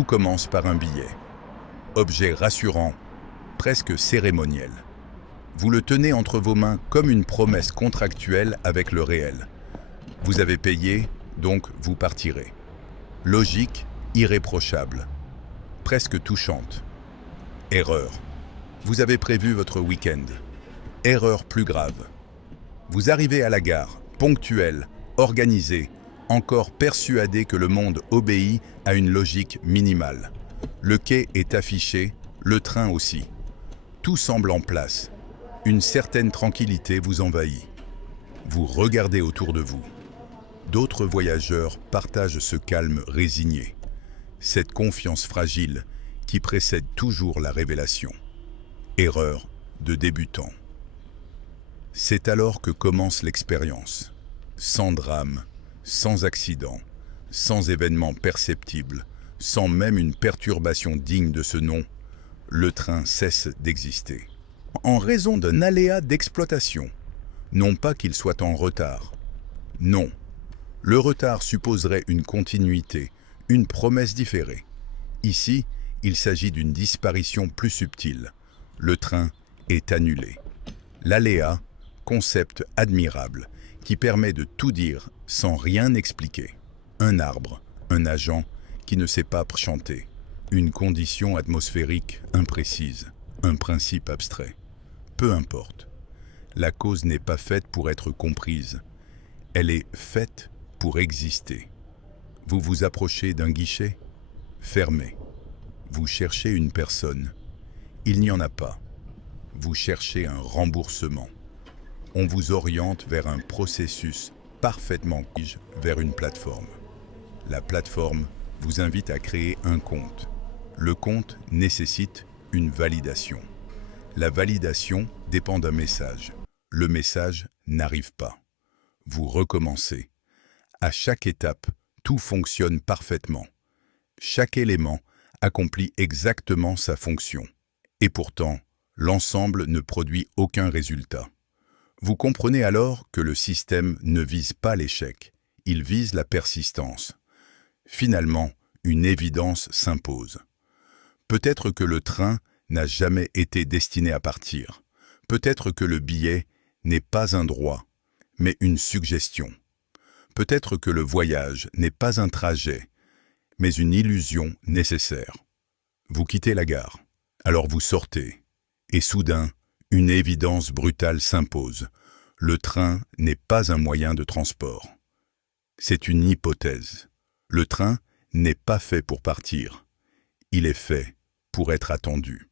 Tout commence par un billet. Objet rassurant, presque cérémoniel. Vous le tenez entre vos mains comme une promesse contractuelle avec le réel. Vous avez payé, donc vous partirez. Logique, irréprochable, presque touchante. Erreur. Vous avez prévu votre week-end. Erreur plus grave. Vous arrivez à la gare, ponctuel, organisé, encore persuadé que le monde obéit à une logique minimale. Le quai est affiché, le train aussi. Tout semble en place. Une certaine tranquillité vous envahit. Vous regardez autour de vous. D'autres voyageurs partagent ce calme résigné, cette confiance fragile qui précède toujours la révélation. Erreur de débutant. C'est alors que commence l'expérience. Sans drame, sans accident, sans événement perceptible, sans même une perturbation digne de ce nom, le train cesse d'exister. En raison d'un aléa d'exploitation. Non pas qu'il soit en retard. Non. Le retard supposerait une continuité, une promesse différée. Ici, il s'agit d'une disparition plus subtile. Le train est annulé. L'aléa, concept admirable, qui permet de tout dire sans rien expliquer. Un arbre, un agent qui ne sait pas chanter, une condition atmosphérique imprécise, un principe abstrait. Peu importe. La cause n'est pas faite pour être comprise. Elle est faite pour exister. Vous vous approchez d'un guichet fermé. Vous cherchez une personne. Il n'y en a pas. Vous cherchez un remboursement. On vous oriente vers un processus parfaitement vers une plateforme. La plateforme vous invite à créer un compte. Le compte nécessite une validation. La validation dépend d'un message. Le message n'arrive pas. Vous recommencez. À chaque étape, tout fonctionne parfaitement. Chaque élément accomplit exactement sa fonction. Et pourtant, l'ensemble ne produit aucun résultat. Vous comprenez alors que le système ne vise pas l'échec, il vise la persistance. Finalement, une évidence s'impose. Peut-être que le train n'a jamais été destiné à partir. Peut-être que le billet n'est pas un droit, mais une suggestion. Peut-être que le voyage n'est pas un trajet, mais une illusion nécessaire. Vous quittez la gare, alors vous sortez, et soudain, une évidence brutale s'impose. Le train n'est pas un moyen de transport. C'est une hypothèse. Le train n'est pas fait pour partir. Il est fait pour être attendu.